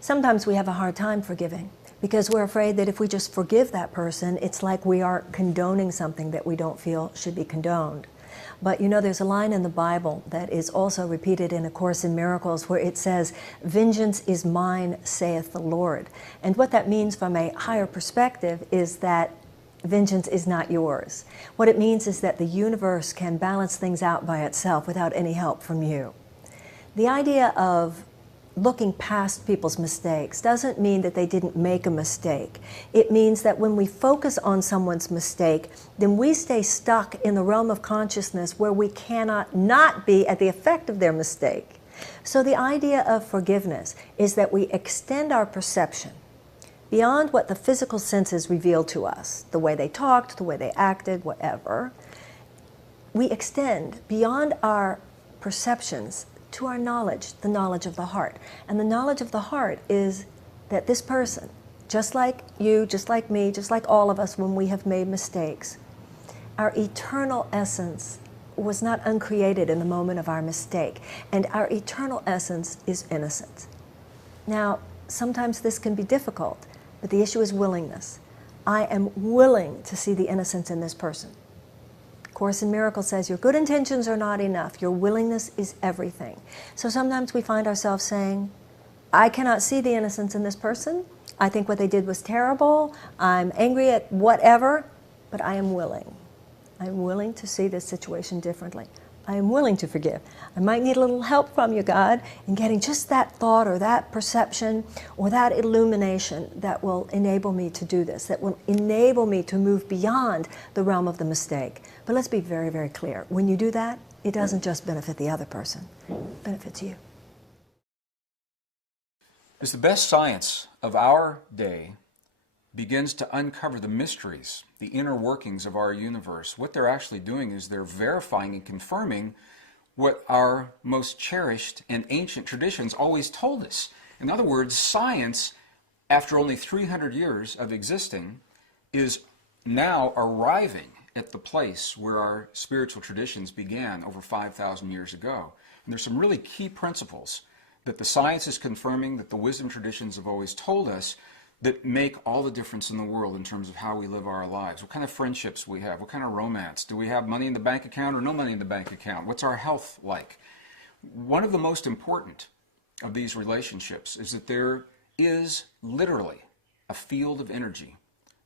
Sometimes we have a hard time forgiving because we're afraid that if we just forgive that person, it's like we are condoning something that we don't feel should be condoned. But you know, there's a line in the Bible that is also repeated in A Course in Miracles where it says, "Vengeance is mine, saith the Lord." And what that means from a higher perspective is that vengeance is not yours. What it means is that the universe can balance things out by itself without any help from you. The idea of looking past people's mistakes doesn't mean that they didn't make a mistake. It means that when we focus on someone's mistake, then we stay stuck in the realm of consciousness where we cannot not be at the effect of their mistake. So the idea of forgiveness is that we extend our perception beyond what the physical senses reveal to us, the way they talked, the way they acted, whatever. We extend beyond our perceptions to our knowledge, the knowledge of the heart. And the knowledge of the heart is that this person, just like you, just like me, just like all of us when we have made mistakes, our eternal essence was not uncreated in the moment of our mistake. And our eternal essence is innocence. Now, sometimes this can be difficult, but the issue is willingness. I am willing to see the innocence in this person. Course in Miracles says your good intentions are not enough. Your willingness is everything. So sometimes we find ourselves saying, I cannot see the innocence in this person. I think what they did was terrible. I'm angry at whatever, but I am willing. I'm willing to see this situation differently. I am willing to forgive. I might need a little help from you, God, in getting just that thought or that perception or that illumination that will enable me to do this, that will enable me to move beyond the realm of the mistake. But let's be very, very clear. When you do that, it doesn't just benefit the other person. It benefits you. As the best science of our day begins to uncover the mysteries, the inner workings of our universe, what they're actually doing is they're verifying and confirming what our most cherished and ancient traditions always told us. In other words, science, after only 300 years of existing, is now arriving at the place where our spiritual traditions began over 5,000 years ago. And there's some really key principles that the science is confirming, that the wisdom traditions have always told us, that make all the difference in the world in terms of how we live our lives, what kind of friendships we have, what kind of romance. Do we have money in the bank account or no money in the bank account? What's our health like? One of the most important of these relationships is that there is literally a field of energy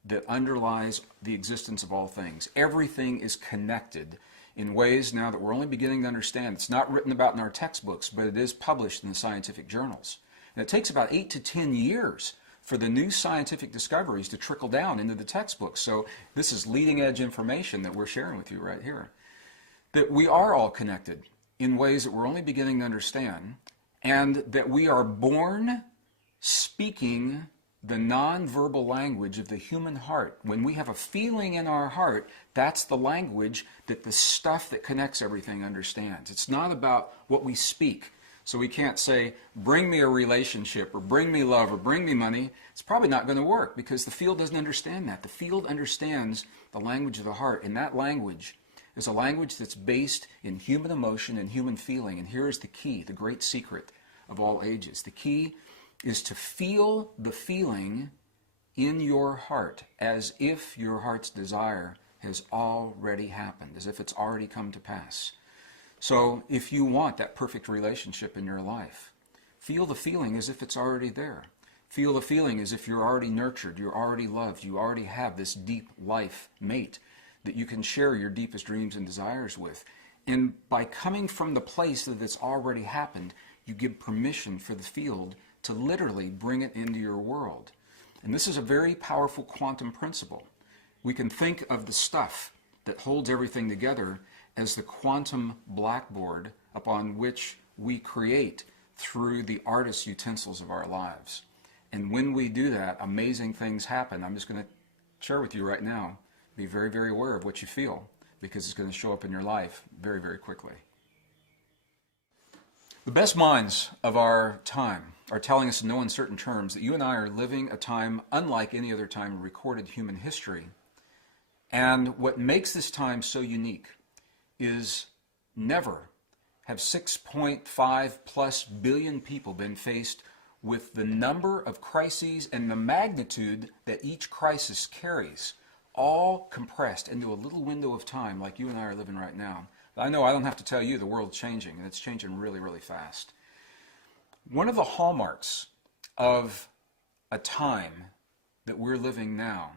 that underlies the existence of all things. Everything is connected in ways now that we're only beginning to understand. It's not written about in our textbooks, but it is published in the scientific journals. And it takes about 8 to 10 years for the new scientific discoveries to trickle down into the textbooks. So this is leading edge information that we're sharing with you right here. That we are all connected in ways that we're only beginning to understand, and that we are born speaking the nonverbal language of the human heart. When we have a feeling in our heart, that's the language that the stuff that connects everything understands. It's not about what we speak. So we can't say, bring me a relationship, or bring me love, or bring me money. It's probably not going to work because the field doesn't understand that. The field understands the language of the heart, and that language is a language that's based in human emotion and human feeling. And here is the key, the great secret of all ages. The key is to feel the feeling in your heart as if your heart's desire has already happened, as if it's already come to pass. So if you want that perfect relationship in your life, feel the feeling as if it's already there. Feel the feeling as if you're already nurtured, you're already loved, you already have this deep life mate that you can share your deepest dreams and desires with. And by coming from the place that it's already happened, you give permission for the field to literally bring it into your world. And this is a very powerful quantum principle. We can think of the stuff that holds everything together as the quantum blackboard upon which we create through the artist's utensils of our lives. And when we do that, amazing things happen. I'm just going to share with you right now. Be very, very aware of what you feel, because it's going to show up in your life very, very quickly. The best minds of our time are telling us in no uncertain terms that you and I are living a time unlike any other time in recorded human history. And what makes this time so unique is never have 6.5+ billion people been faced with the number of crises and the magnitude that each crisis carries, all compressed into a little window of time like you and I are living right now. I know I don't have to tell you the world's changing, and it's changing really, really fast. One of the hallmarks of a time that we're living now,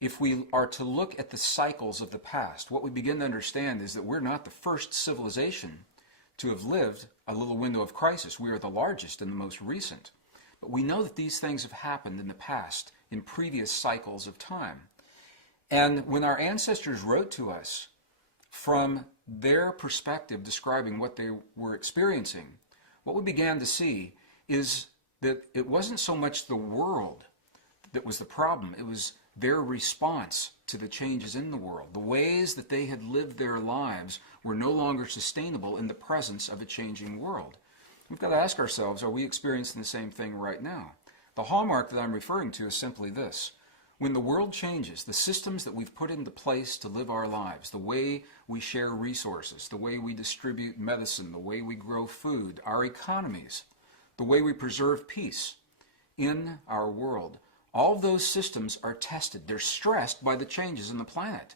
if we are to look at the cycles of the past, what we begin to understand is that we're not the first civilization to have lived a little window of crisis. We are the largest and the most recent. But we know that these things have happened in the past, in previous cycles of time. And when our ancestors wrote to us from their perspective describing what they were experiencing, what we began to see is that it wasn't so much the world that was the problem. It was their response to the changes in the world. The ways that they had lived their lives were no longer sustainable in the presence of a changing world. We've got to ask ourselves, are we experiencing the same thing right now? The hallmark that I'm referring to is simply this. When the world changes, the systems that we've put into place to live our lives, the way we share resources, the way we distribute medicine, the way we grow food, our economies, the way we preserve peace in our world, all of those systems are tested. They're stressed by the changes in the planet.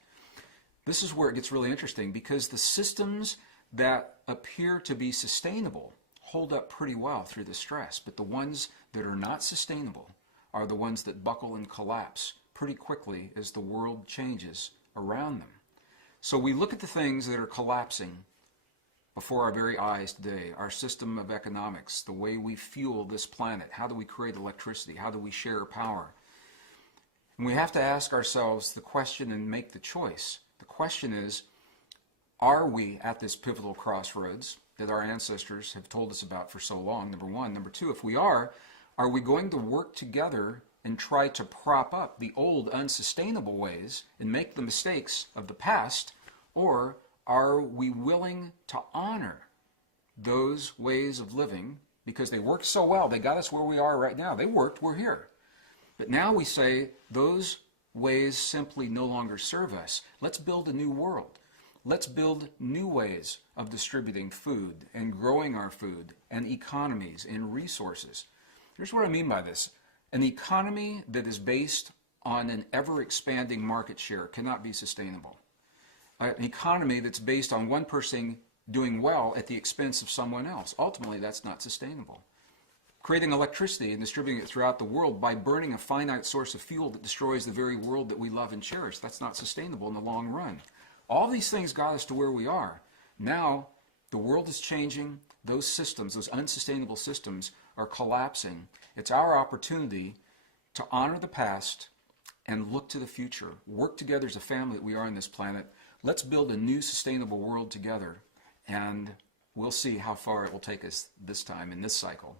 This is where it gets really interesting, because the systems that appear to be sustainable hold up pretty well through the stress, but the ones that are not sustainable are the ones that buckle and collapse pretty quickly as the world changes around them. So we look at the things that are collapsing before our very eyes today, our system of economics, the way we fuel this planet, how do we create electricity, how do we share power. And we have to ask ourselves the question and make the choice. The question is, are we at this pivotal crossroads that our ancestors have told us about for so long, number one. Number two, if we are we going to work together and try to prop up the old unsustainable ways and make the mistakes of the past, or are we willing to honor those ways of living because they worked so well, they got us where we are right now. They worked, we're here. But now we say those ways simply no longer serve us. Let's build a new world. Let's build new ways of distributing food and growing our food and economies and resources. Here's what I mean by this. An economy that is based on an ever-expanding market share cannot be sustainable. An economy that's based on one person doing well at the expense of someone else, ultimately that's not sustainable. Creating electricity and distributing it throughout the world by burning a finite source of fuel that destroys the very world that we love and cherish, that's not sustainable in the long run. All these things got us to where we are. Now, the world is changing. Those systems, those unsustainable systems, are collapsing. It's our opportunity to honor the past and look to the future. Work together as a family that we are on this planet. Let's build a new sustainable world together, and we'll see how far it will take us this time in this cycle.